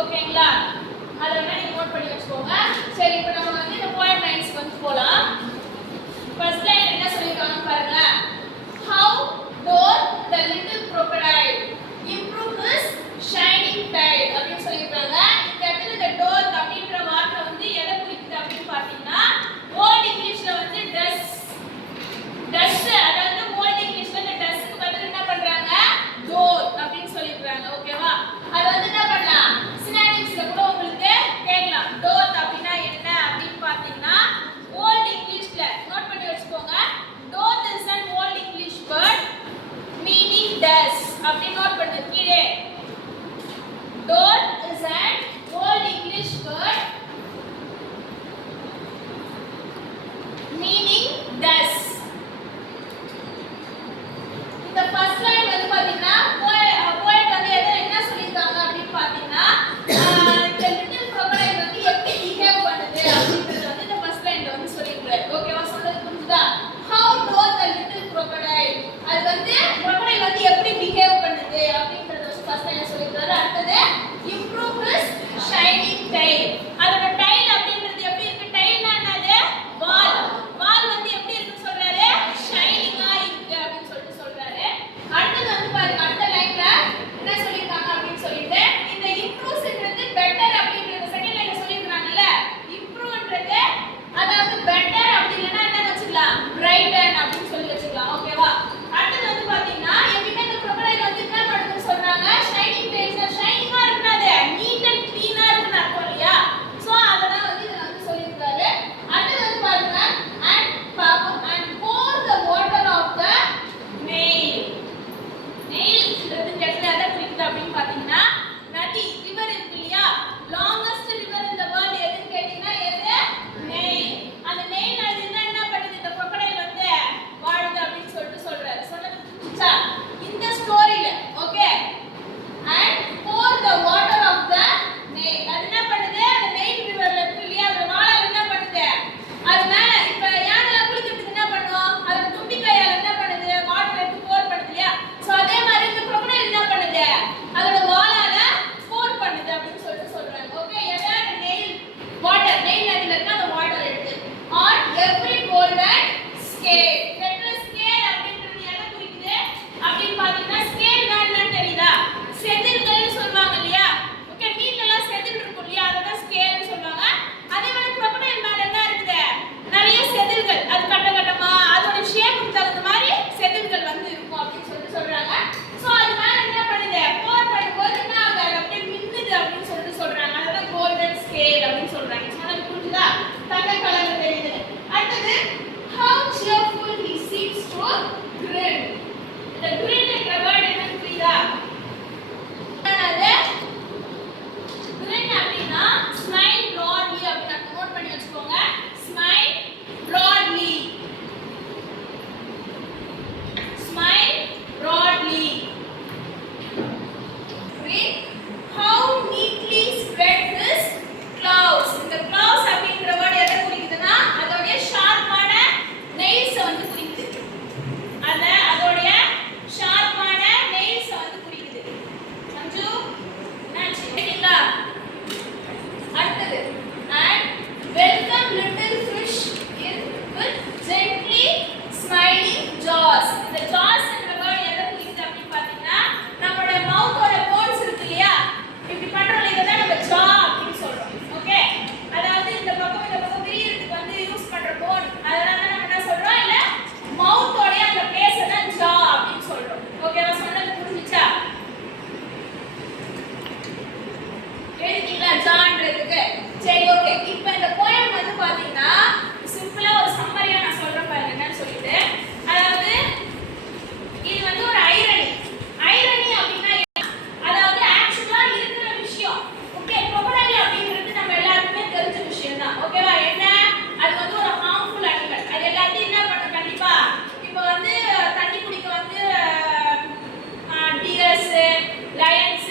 ஓகேங்களா? அதை வேணா நீங்க நோட் பண்ணி வச்சுக்கோங்க. சரி, இப்போ நம்ம வந்து இந்த போயம் லைன்ஸ்க்கு வந்து போலாம். ஃபர்ஸ்ட் லைன் என்ன சொல்லிருக்காங்க பாருங்க. How doth the little crocodile improve his shining tide அப்படின்னு சொல்லிருக்காங்க. இந்த இடத்துல இந்த doth அப்படின்ற வார்த்தை வந்து எதை குறிக்குது அப்படின்னு பார்த்தீங்கன்னா, ஓல்ட் இங்கிலீஷ்ல வந்து does அதாவது ஓல்ட் இங்கிலீஷ்ல இந்த டஸ்க்கு பதிலா என்ன பண்றாங்க, doth அப்படின்னு சொல்லிருக்காங்க. ஓகேவா? அது வந்து என்ன பண்ணலாம், சினானிம்ஸ்ல கூட உங்களுக்கு கேட்கலாம். doth அப்படினா என்ன அப்படின்னு பார்த்தீங்கன்னா, ஓல்ட் இங்கிலீஷ்ல நோட் பண்ணி வச்சுக்கோங்க. doth is an old English word meaning does அப்படி நோட் பண்ணுங்க கீழே. doth is an old English word meaning does. இந்த ஃபர்ஸ்ட் லைன் வந்து பாத்தீங்கன்னா போயட் வந்து என்ன சொல்லிருக்காங்க அப்படின்னு பாத்தீங்கன்னா, இந்த லிட்டில் crocodile வந்து எப்படி பிஹேவ் பண்ணுது அப்படின்றது வந்து இந்த ஃபர்ஸ்ட் லைன்ல வந்து சொல்லிருக்காரு. ஓகேவா? சொல்றது புரியுதா? How does the little crocodile, அது வந்து crocodile வந்து எப்படி பிஹேவ் பண்ணுது அப்படின்றது வந்து ஃபர்ஸ்ட் லைன்ல சொல்லிருக்காரு. அடுத்து improve his shining tail. அதோட tail அப்படின்றது எப்படி இருக்கு? tailனா என்னது? வால் வந்து எப்படி இருக்குன்னு சொல்றாரு, ஷைனிங்கா இருக்கு அப்படின்னு சொல்றாரு. அடுத்து வந்து பாருங்க, அடுத்த லைன்ல என்ன சொல்லிருக்காங்க அப்படின்னு சொல்லிட்டு, இந்த இம்ப்ரூவ்ஸ்ன்றது பெட்டர் அப்படின்றது செகண்ட் லைன்ல சொல்லிருக்காங்கல்ல. இம்ப்ரூவ்ன்றது அதாவது பெட்டர் அப்படி இல்லனா என்ன வச்சுக்கலாம், பிரைட்டன் அப்படின்னு சொல்லி வச்சுக்கலாம். ஓகேவா? அடுத்து வந்து பாத்தீங்கன்னா, எப்பவுமே இந்த crocodile வந்து என்ன பண்ணுதுன்னு சொல்றாங்க, ஷைனிங் டெய்ல்ஸ், ஷைனிங்கா இருக்குனாது நீட் அண்ட் க்ளீனா இருக்குன்னு அர்த்தம் இல்லையா? சோ அதனால வந்து இத வந்து சொல்லிருக்காரு. அடுத்து வந்து பாருங்க, and pour the water of the nail. nailன்றது இடத்துல எதை குறிக்குது அப்படின்னு பாத்தீங்கன்னா, நதி, ரிவர் இருக்கு இல்லையா? Longest river in the world எதுன்னு கேட்டீங்கன்னா எது? நெயில். அந்த நெயில் அது என்ன பண்ணுது, இந்த crocodile வந்து வாழுது அப்படின்னு சொல்றாரு. சொன்னது புரிஞ்சுச்சா இந்த ஸ்டோரியில? Okay. and pour the water of the nail, அது என்ன பண்ணுது, அந்த நெயில் ரிவர்ல இருக்கு இல்லையா, அந்த வாழை என்ன பண்ணுது, அது மேல இப்ப யானை குளிக்கிறதுக்கு என்ன பண்ணும், அது தும்பிக்கையால என்ன பண்ணுது, வாட்டர் எடுத்து போர் பண்ணுது இல்லையா? சோ அதே மாதிரி இந்த crocodile என்ன பண்ணுது, அதோட வாளால போர் பண்ணுது அப்படின்னு சொல்றாங்க. ஓகே. எதா நெயில் வாட்டர், நெயில் நதியில இருக்க அந்த வாட்டர் எடுத்து on every golden scale. இந்த ஸ்கேல் அப்படின்றது எதை குறிக்குது அப்படின்னு பாத்தீங்கன்னா, ஸ்கேல்னா என்னன்னு தெரியுதா? செதில்கள்னு சொல்வாங்க இல்லையா? ஓகே. மீன்ல எல்லாம் செதில் இருக்கும் இல்லையா, அதான் ஸ்கேல்னு சொல்வாங்க. அதே மாதிரி crocodile மேல என்ன இருக்குது, நிறைய செதில்கள், அது கட்ட கட்டமா அதோட ஷேப்புக்கு தகுந்த மாதிரி செதில்கள் வந்து இருக்கும் அப்படின்னு சொல்றாங்க. சோ அது மேல என்ன பண்ணுது, போர் பண்ணும்போது என்ன ஆகுது, அது அப்படியே மின்னுது அப்படின்னு சொல்றாங்க. அதான் கோல்டன் ஸ்கேல் அப்படின்னு சொல்றாங்க. சொன்னது புரிஞ்சுதா? தங்க கலர்ல தெரியுது. அடுத்தது how cheerful he seems to grin. இந்த grin என்ற வேர்ட் என்னன்னு புரியுதா? என்னது grin அப்படின்னா smile broadly அப்படின்னு நோட் பண்ணி வச்சுக்கோங்க. smile broadly, smile broadly. Grin how neatly spread his claws. இந்த claws அப்படின்ற வேர்ட் எதை குறிக்குதுன்னா, அதோட ஷார்ப்பான நெயில்ஸ் வந்து குறிக்குது. அதோட ஷார்ப்பான நெயில்ஸ் வந்து குறிக்குது. அஞ்சு என்னாச்சு கேட்டீங்களா? அடுத்தது and welcome little fish in with gently smiling jaws. இந்த jaws என்ற வேர்ட் எதை குறிக்குது அப்படின்னு பார்த்தீங்கன்னா, நம்மளோட மவுத்தோட போன்ஸ் இருக்கு இல்லையா, இப்படி பண்றோம், இதான் நம்ம jaw அப்படின்னு சொல்றோம். ஓகே. அதாவது இந்த பக்கம் விரியறதுக்கு வந்து யூஸ் பண்ற போன், அதனால நம்ம என்ன சொல்றோம், இல்ல மவுத்தோட அந்த பிளேஸ் தான் jaw அப்படின்னு சொல்றோம். ஓகேவா? சொன்னது புரிஞ்சுச்சா? எழுதிட்டீங்களா ஜான்றதுக்கு? சரி, ஓகே. இப்போ இந்த போயம் வந்து பாத்தீங்கன்னா சிம்பிளா ஒரு சம்மரியா நான் சொல்றேன் பாருங்க என்னன்னு சொல்லிட்டு. அதாவது இது வந்து ஒரு ஐரணி அப்படின்னா என்ன? அதாவது ஆக்சுவலா இருக்கிற விஷயம். ஓகே. crocodile அப்படிங்கிறது நம்ம எல்லாருக்குமே தெரிஞ்ச விஷயம் தான். ஓகேவா? என்ன, அது வந்து ஒரு ஹார்ம்ஃபுல் அனிமல். அது எல்லாத்தையும் என்ன பண்ணும், கண்டிப்பா இப்போ வந்து தண்ணி குடிக்க வந்து டியர்ஸ், லயன்ஸ்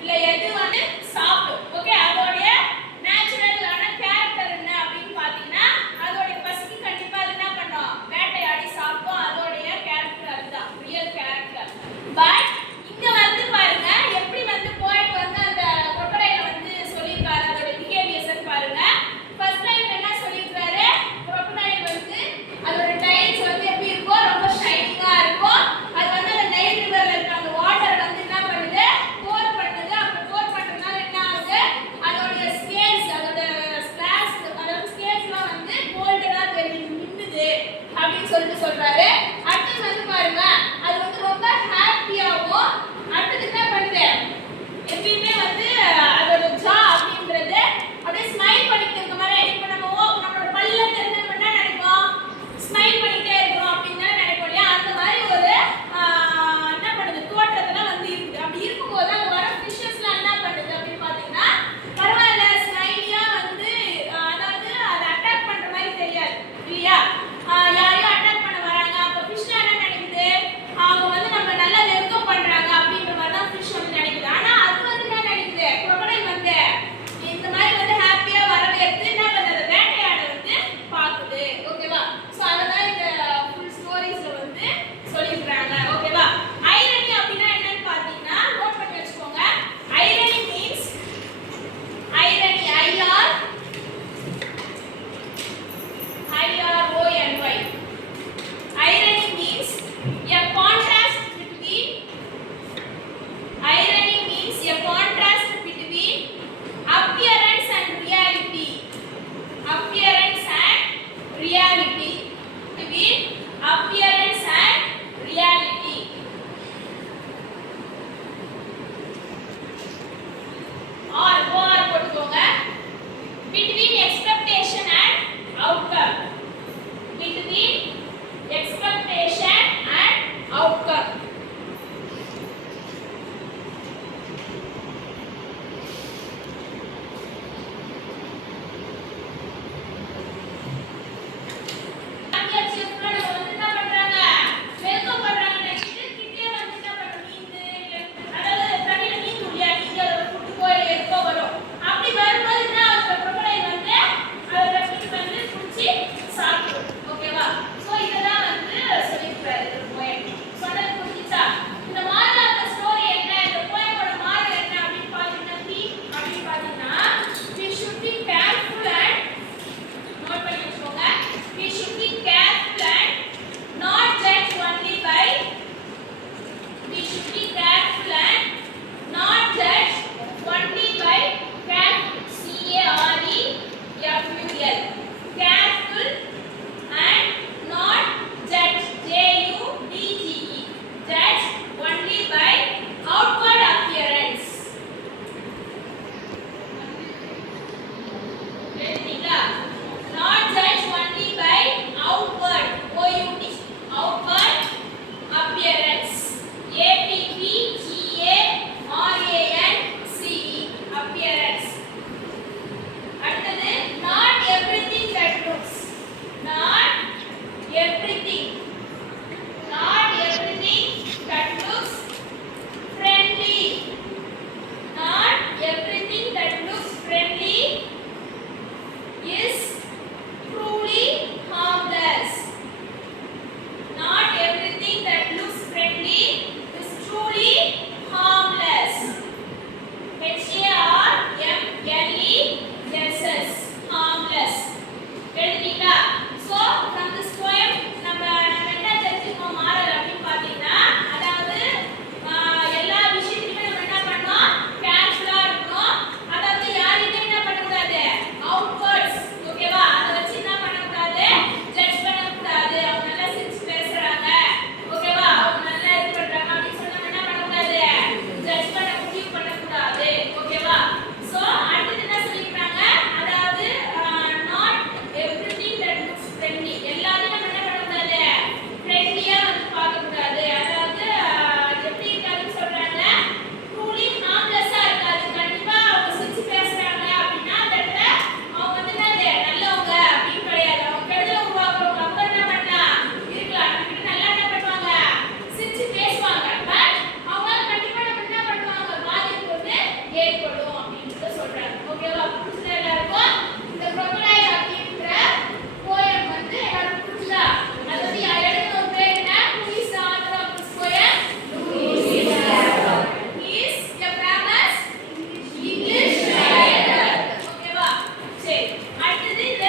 இல்ல எது வந்து சாப்பிடும். ஓகே. அதோட நேச்சுரலான கேரக்டர் என்ன அப்படின்னு பாத்தீங்கன்னா, அதோட பசிக்கு கண்டிப்பா அது என்ன பண்ணும், வேட்டையாடி சாப்பிடும். ஏற்படும் அப்படின்றத சொல்றாங்க. ஓகேவா? புரிஞ்சுதா எல்லாருக்கும்? இந்த crocodile அப்படின்ற poem வந்து எல்லாருக்கும் புரிஞ்சுதா? அது வந்து யார் எழுதின ஒரு பேர் என்ன? Who is the author of this poem? Lewis Carroll. He is a famous English writer. ஓகேவா? சரி, அடுத்தது இந்த